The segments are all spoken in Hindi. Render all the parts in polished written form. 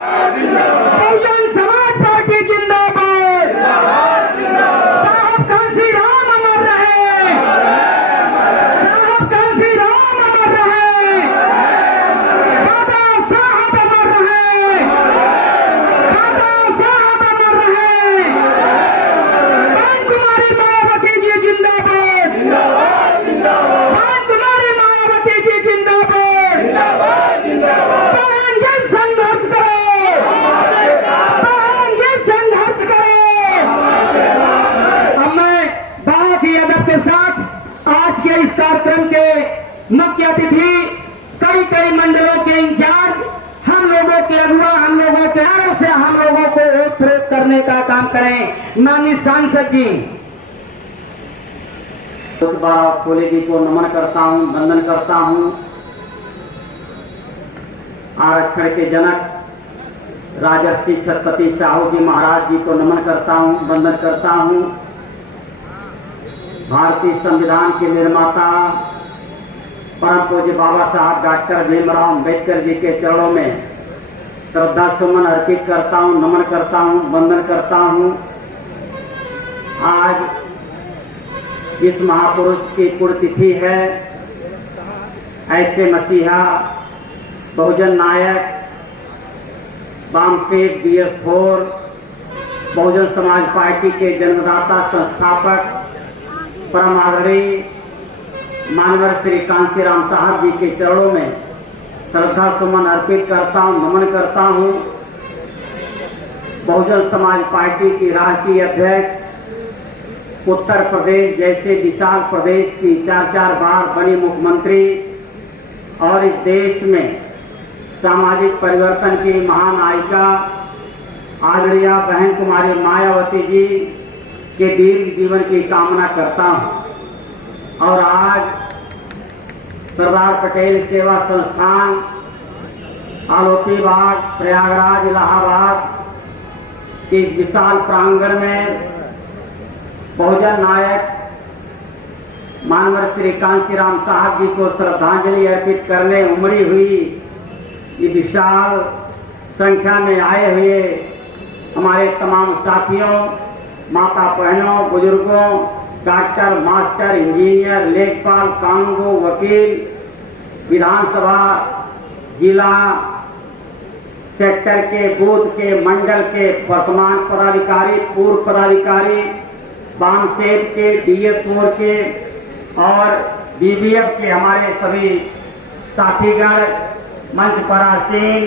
बहुजन समाज पार्टी जिंदाबाद। साहब कांसी राम अमर रहे। साहब कांसी राम अमर रहे। दादा साहब अमर रहे। दादा साहब अमर रहे। बहन कुमारी मायावती जी जिंदाबाद। बहन कुमारी मायावती जी जिंदाबाद। बहन जी संघर्ष करो। बहन जी संघर्ष करो। अब मैं बहुत ही अदब के साथ आज के इस कार्यक्रम के मुख्य अतिथि कई मंडलों के इंचार्ज, हम लोगों के अगुवा, हम लोगों के आरों से हम लोगों को रोक प्रोक करने का काम करें। माननीय सांसद जी, फूले जी को नमन करता हूँ, वंदन करता हूँ। आरक्षण के जनक राजर्षि छत्रपति साहू जी महाराज जी को नमन करता हूँ, वंदन करता हूँ। भारतीय संविधान के निर्माता परम पूज्य बाबा साहब डॉक्टर भीमराव अम्बेडकर जी के चरणों में श्रद्धा सुमन अर्पित करता हूँ, नमन करता हूँ, वंदन करता हूँ। आज इस महापुरुष की पुण्यतिथि है। ऐसे मसीहा, बहुजन नायक, वामसेक BS4 बहुजन समाज पार्टी के जन्मदाता, संस्थापक, परम आदरणीय मानवर श्री कांसीराम साहब जी के चरणों में श्रद्धा सुमन अर्पित करता हूँ, नमन करता हूँ। बहुजन समाज पार्टी की राष्ट्रीय अध्यक्ष, उत्तर प्रदेश जैसे विशाल प्रदेश की 4 बार बनी मुख्यमंत्री और इस देश में सामाजिक परिवर्तन की महान नायिका आदरणीय बहन कुमारी मायावती जी के दीर्घ जीवन की कामना करता हूँ। और आज सरदार पटेल सेवा संस्थान, आलोपी बाग, प्रयागराज, इलाहाबाद के इस विशाल प्रांगण में बहुजन नायक मानवर श्री कांसीराम साहब जी को श्रद्धांजलि अर्पित करने उमड़ी हुई ये विशाल संख्या में आए हुए हमारे तमाम साथियों, माता बहनों, बुजुर्गों, डॉक्टर, मास्टर, इंजीनियर, लेखपाल, कानूनगो, वकील, विधानसभा, जिला, सेक्टर के, बूथ के, मंडल के वर्तमान पदाधिकारी, पूर्व पदाधिकारी, वामसेक के, DS4 के और BBF के हमारे सभी साथीगण, मंच पर आसीन,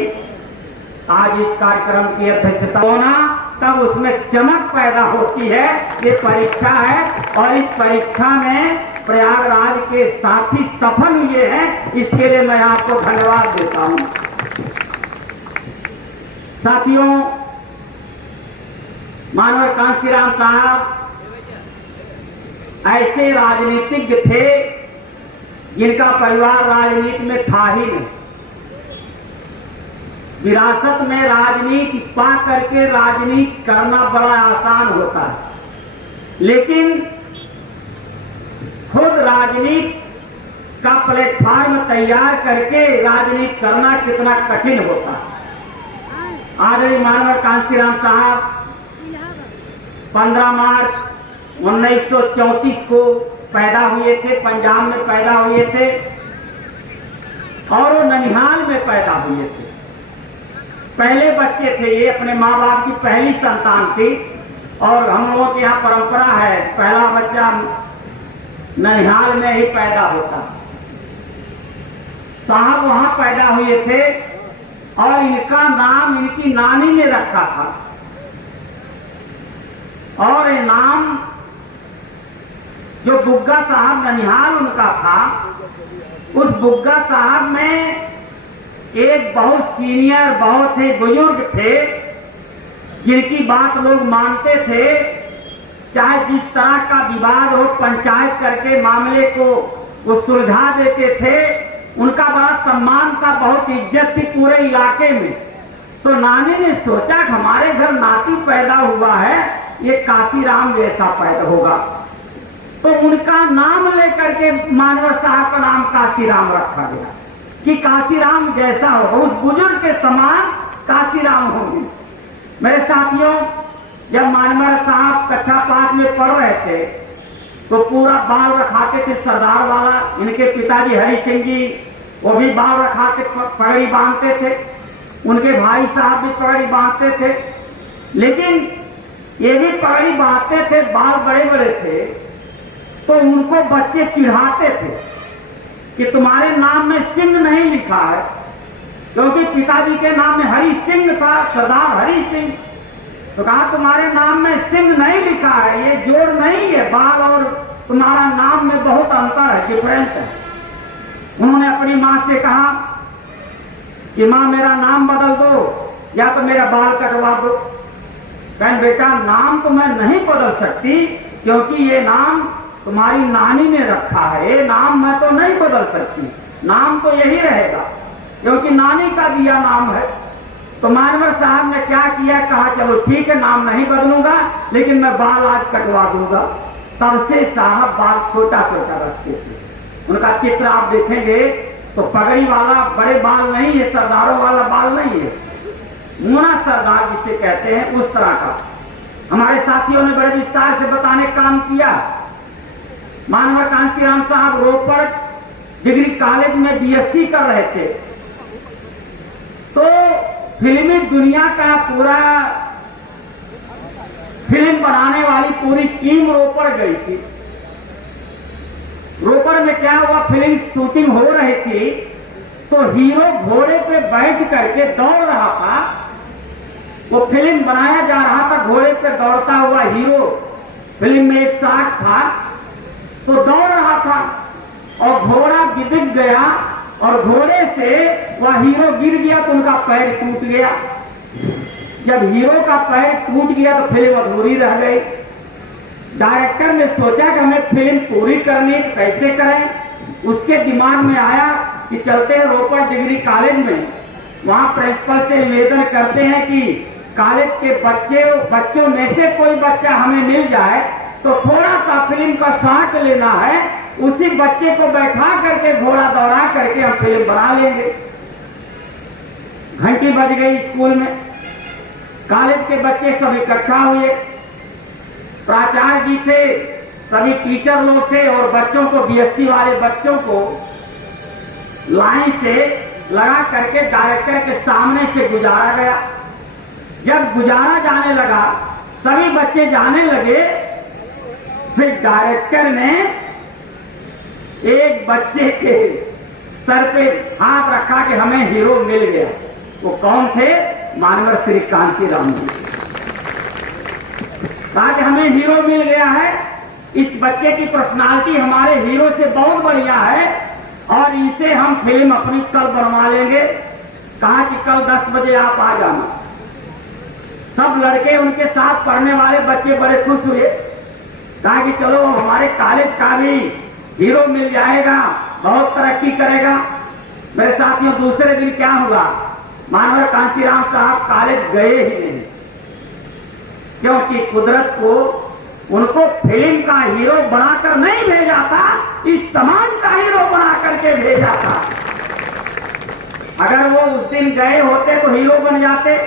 आज इस कार्यक्रम की अध्यक्षता होना, तब उसमें चमक पैदा होती है। ये परीक्षा है और इस परीक्षा में प्रयागराज के साथी सफल हुए हैं, इसके लिए मैं आपको धन्यवाद देता हूं। साथियों, मानवर कांसीराम साहब ऐसे राजनीतिज्ञ थे जिनका परिवार राजनीति में था ही नहीं। विरासत में राजनीति पा करके राजनीति करना बड़ा आसान होता है, लेकिन खुद राजनीति का प्लेटफॉर्म तैयार करके राजनीति करना कितना कठिन होता है। आदरणीय मानवर कांसीराम साहब 15 मार्च 1934 को पैदा हुए थे, पंजाब में पैदा हुए थे और वो ननिहाल में पैदा हुए थे। पहले बच्चे थे, ये अपने माँ बाप की पहली संतान थी और हम लोगों के यहाँ परंपरा है पहला बच्चा ननिहाल में ही पैदा होता। साहब वहां पैदा हुए थे और इनका नाम इनकी नानी ने रखा था और ये नाम जो बुग्गा साहब ननिहाल उनका था, उस बुग्गा साहब में एक बहुत सीनियर, बहुत ही बुजुर्ग थे जिनकी बात लोग मानते थे। चाहे जिस तरह का विवाद हो, पंचायत करके मामले को वो सुलझा देते थे। उनका बड़ा सम्मान था, बहुत इज्जत थी पूरे इलाके में। तो नानी ने सोचा कि हमारे घर नाती पैदा हुआ है, ये कांसीराम जैसा पैदा होगा, तो उनका नाम लेकर के मानवर साहब का नाम कांसीराम रखा गया कि कांसीराम जैसा हो। उस बुजुर्ग के समान कांसीराम होंगे। मेरे साथियों, जब मानवर साहब कक्षा 5 में पढ़ रहे थे तो पूरा बाल रखाते थे सरदार वाला। इनके पिताजी हरि सिंह जी वो भी बाल रखा के पगड़ी बांधते थे, उनके भाई साहब भी पगड़ी बांधते थे, लेकिन ये भी पगड़ी बांधते थे, बाल बड़े बड़े थे, तो उनको बच्चे चिढ़ाते थे कि तुम्हारे नाम में सिंह नहीं लिखा है, क्योंकि पिताजी के नाम में हरि सिंह था, सरदार हरि सिंह। तो कहा तुम्हारे नाम में सिंह नहीं लिखा है, ये जोड़ नहीं है, बाल और तुम्हारा नाम में बहुत अंतर है, डिफरेंस है। उन्होंने अपनी मां से कहा कि मां मेरा नाम बदल दो या तो मेरा बाल कटवा दो। कहें बेटा नाम तो मैं नहीं बदल सकती, क्योंकि ये नाम तुम्हारी नानी ने रखा है, ये नाम मैं तो नहीं बदल सकती, नाम तो यही रहेगा, क्योंकि नानी का दिया नाम है। तो मानवर साहब ने क्या किया, कहा चलो ठीक है नाम नहीं बदलूंगा, लेकिन मैं बाल आज कटवा दूंगा। तब से साहब बाल छोटा छोटा रखते थे। उनका चित्र आप देखेंगे तो पगड़ी वाला बड़े बाल नहीं है, सरदारों वाला बाल नहीं है, मुना सरदार जिसे कहते हैं उस तरह का। हमारे साथियों ने बड़े विस्तार से बताने का काम किया। मानवर कांसीराम साहब रोपड़ डिग्री कॉलेज में बीएससी कर रहे थे, तो फिल्मी दुनिया का पूरा फिल्म बनाने वाली पूरी टीम रोपड़ गई थी। रोपड़ में क्या हुआ, फिल्म शूटिंग हो रही थी, तो हीरो घोड़े पे बैठ करके दौड़ रहा था। वो फिल्म बनाया जा रहा था, घोड़े पे दौड़ता हुआ हीरो, फिल्म में एक शॉट था, तो दौड़ रहा था और घोड़ा बिदक गया और घोड़े से वह हीरो गिर गया तो उनका पैर टूट गया। जब हीरो का पैर टूट गया तो फिल्म अधूरी रह गई। डायरेक्टर ने सोचा कि हमें फिल्म पूरी करनी है, कैसे करें। उसके दिमाग में आया कि चलते हैं रोपड़ डिग्री कॉलेज में, वहां प्रिंसिपल से निवेदन करते हैं कि कॉलेज के बच्चों में से कोई बच्चा हमें मिल जाए तो थोड़ा सा फिल्म का शॉट लेना है, उसी बच्चे को बैठा करके घोड़ा दौड़ा करके हम फिल्म बना लेंगे। घंटी बज गई स्कूल में, कॉलेज के बच्चे सब इकट्ठा हुए, प्राचार्य जी थे, सभी टीचर लोग थे और बच्चों को बीएससी वाले बच्चों को लाइन से लगा करके डायरेक्टर के सामने से गुजारा गया। जब गुजारा जाने लगा, सभी बच्चे जाने लगे, फिर डायरेक्टर ने एक बच्चे के सर पे हाथ रखा कि हमें हीरो मिल गया। वो कौन थे? मानवर श्री कांसीराम जी। कहा कि हमें हीरो मिल गया है, इस बच्चे की पर्सनालिटी हमारे हीरो से बहुत बढ़िया है और इसे हम फिल्म अपनी कल बनवा लेंगे। कहा कि कल 10 बजे आप आ जाना। सब लड़के, उनके साथ पढ़ने वाले बच्चे बड़े खुश हुए। कहा कि चलो हमारे कॉलेज का भी हीरो मिल जाएगा, बहुत तरक्की करेगा। मेरे साथियों, दूसरे दिन क्या हुआ, मानवर कांसीराम साहब कॉलेज गए ही नहीं, क्योंकि कुदरत को उनको फिल्म का हीरो बनाकर नहीं भेजा था, इस समाज का हीरो बना करके भेजा था। अगर वो उस दिन गए होते तो हीरो बन जाते,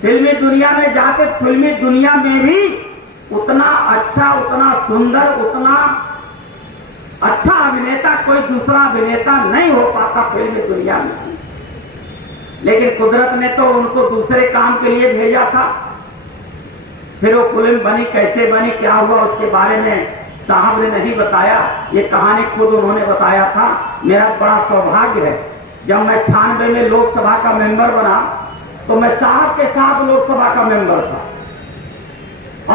फिल्मी दुनिया में जाते, फिल्मी दुनिया में भी उतना अच्छा, उतना सुंदर, उतना अच्छा अभिनेता कोई दूसरा अभिनेता नहीं हो पाता फिल्मी दुनिया में। लेकिन कुदरत ने तो उनको दूसरे काम के लिए भेजा था। फिर वो फिल्म बनी, कैसे बनी, क्या हुआ, उसके बारे में साहब ने नहीं बताया, ये कहानी खुद उन्होंने बताया था। मेरा बड़ा सौभाग्य है, जब मैं 96 में लोकसभा का मेंबर बना तो मैं साहब के साथ लोकसभा का मेंबर था,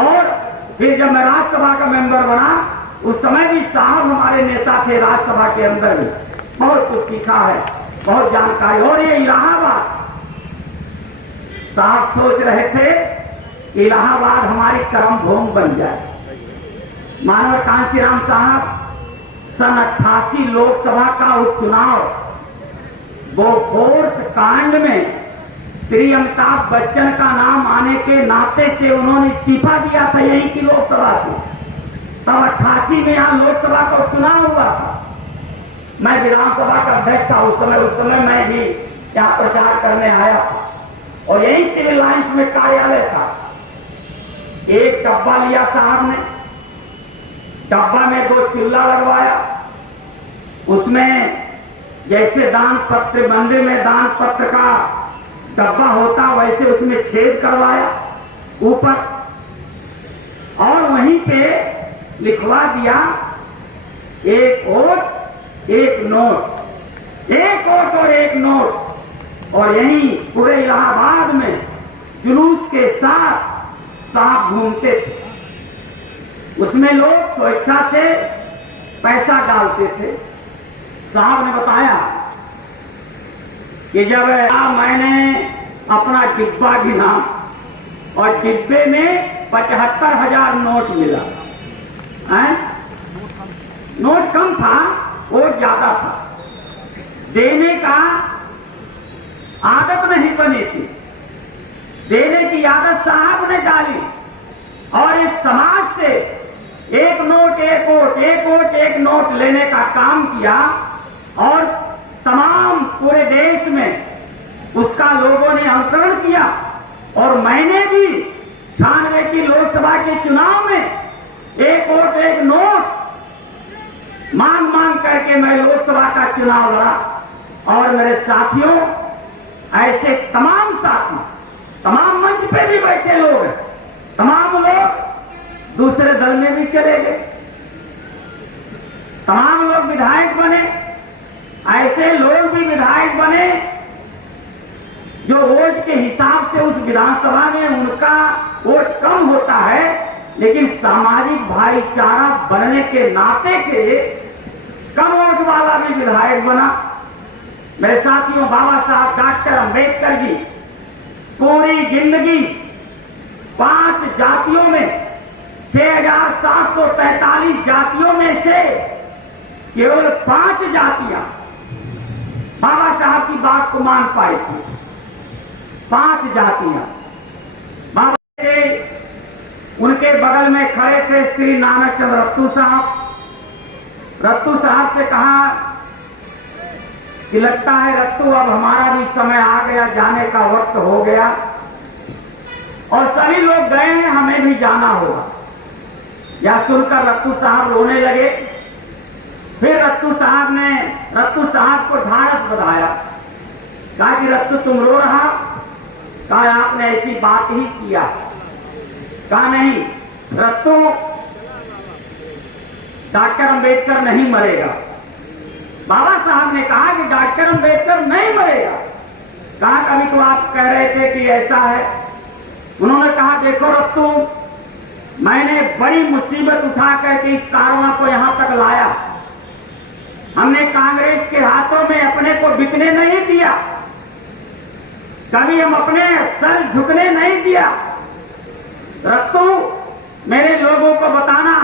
और फिर जब मैं राज्यसभा का मेंबर बना उस समय भी साहब हमारे नेता थे। राज्यसभा के अंदर भी बहुत कुछ सीखा है, बहुत जानकारी। और ये इलाहाबाद, साहब सोच रहे थे इलाहाबाद हमारी कर्म भूमि बन जाए। मानवर कांसीराम साहब सन 88 लोकसभा का उपचुनाव बोफोर्स कांड में श्री अमिताभ बच्चन का नाम आने के नाते से उन्होंने इस्तीफा दिया था यहीं की लोकसभा से। तब 88 में यहां लोकसभा का उपचुनाव हुआ था। मैं विधानसभा का अध्यक्ष था उस समय मैं भी यहां प्रचार करने आया था और यही सिविल लाइंस में कार्यालय था। एक डब्बा लिया साहब ने, डब्बा में 2 चिल्ला लगवाया, उसमें जैसे दान पत्र, मंदिर में दान पत्र का डब्बा होता वैसे उसमें छेद करवाया ऊपर, और वहीं पे लिखवा दिया 1 वोट 1 नोट, 1 वोट और 1 नोट। और यहीं पूरे इलाहाबाद में जुलूस के साथ साहब घूमते थे। उसमें लोग स्वेच्छा से पैसा डालते थे। साहब ने बताया कि जब मैंने अपना डिब्बा गिना और डिब्बे में 75,000 नोट मिला, नोट कम था, वोट ज्यादा था, देने का आदत नहीं बनी थी, देने की आदत साहब ने डाली और इस समाज से 1 नोट 1 वोट, 1 वोट 1 नोट लेने का काम किया और तमाम पूरे देश में उसका लोगों ने अनुकरण किया। और मैंने भी 96 की लोकसभा के चुनाव में 1 वोट 1 नोट मांग करके मैं लोकसभा का चुनाव लड़ा। और मेरे साथियों, ऐसे तमाम साथी, तमाम मंच पे भी बैठे लोग, तमाम लोग दूसरे दल में भी चले गए, तमाम लोग विधायक बने। ऐसे लोग भी विधायक बने जो वोट के हिसाब से उस विधानसभा में उनका वोट कम होता है, लेकिन सामाजिक भाईचारा बनने के नाते के कम वोट वाला भी विधायक बना। मेरे साथियों, बाबा साहब डॉक्टर अंबेडकर जी पूरी जिंदगी 5 जातियों में, 6,743 जातियों में से केवल 5 जातियां बाबा साहब की बात को मान पाई थी। 5 जातियां। बाबा के उनके बगल में खड़े थे श्री नानक चंद्र रत्तू साहब। रत्तू साहब से कहा कि लगता है रत्तू, अब हमारा भी समय आ गया, जाने का वक्त हो गया और सभी लोग गए हैं, हमें भी जाना होगा। यह सुनकर रत्तू साहब रोने लगे। फिर रत्तू साहब को ढाढ़स बधाया, कहा कि रत्तू तुम रो रहा, कहा आपने ऐसी बात ही किया। कहा नहीं रत्तू, डॉक्टर अंबेडकर नहीं मरेगा। बाबा साहब ने कहा कि डॉक्टर अंबेडकर नहीं मरेगा। कहा कभी तो आप कह रहे थे कि ऐसा है। उन्होंने कहा देखो रत्तू, मैंने बड़ी मुसीबत उठा करके इस कारवां को यहां तक लाया। हमने कांग्रेस के हाथों में अपने को बिकने नहीं दिया, कभी हम अपने सर झुकने नहीं दिया। रत्तू, मेरे लोगों को बताना,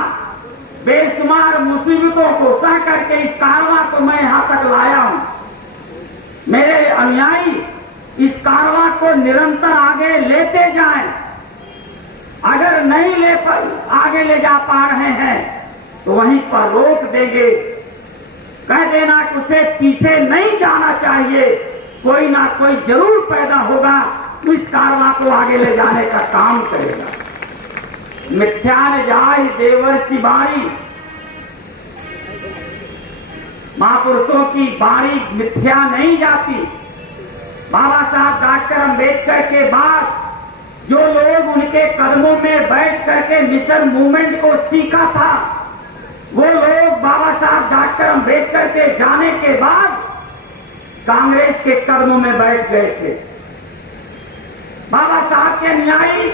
बेशुमार मुसीबतों को सह करके इस कारवां को मैं यहां तक लाया हूं। मेरे अनुयायी इस कारवां को निरंतर आगे लेते जाएं। अगर नहीं आगे ले जा पा रहे हैं तो वहीं पर रोक देंगे। कह देना कि उसे पीछे नहीं जाना चाहिए, कोई ना कोई जरूर पैदा होगा तो इस कारवां को आगे ले जाने का काम करेगा। मिथ्या न जाय देवर्षि बारी, महापुरुषों की बारी मिथ्या नहीं जाती। बाबा साहब डॉक्टर अंबेडकर के बाद जो लोग उनके कदमों में बैठ करके मिशन मूवमेंट को सीखा था, वो लोग बाबा साहब डॉक्टर अंबेडकर के जाने के बाद कांग्रेस के कदमों में बैठ गए थे। बाबा साहब के अनुयायी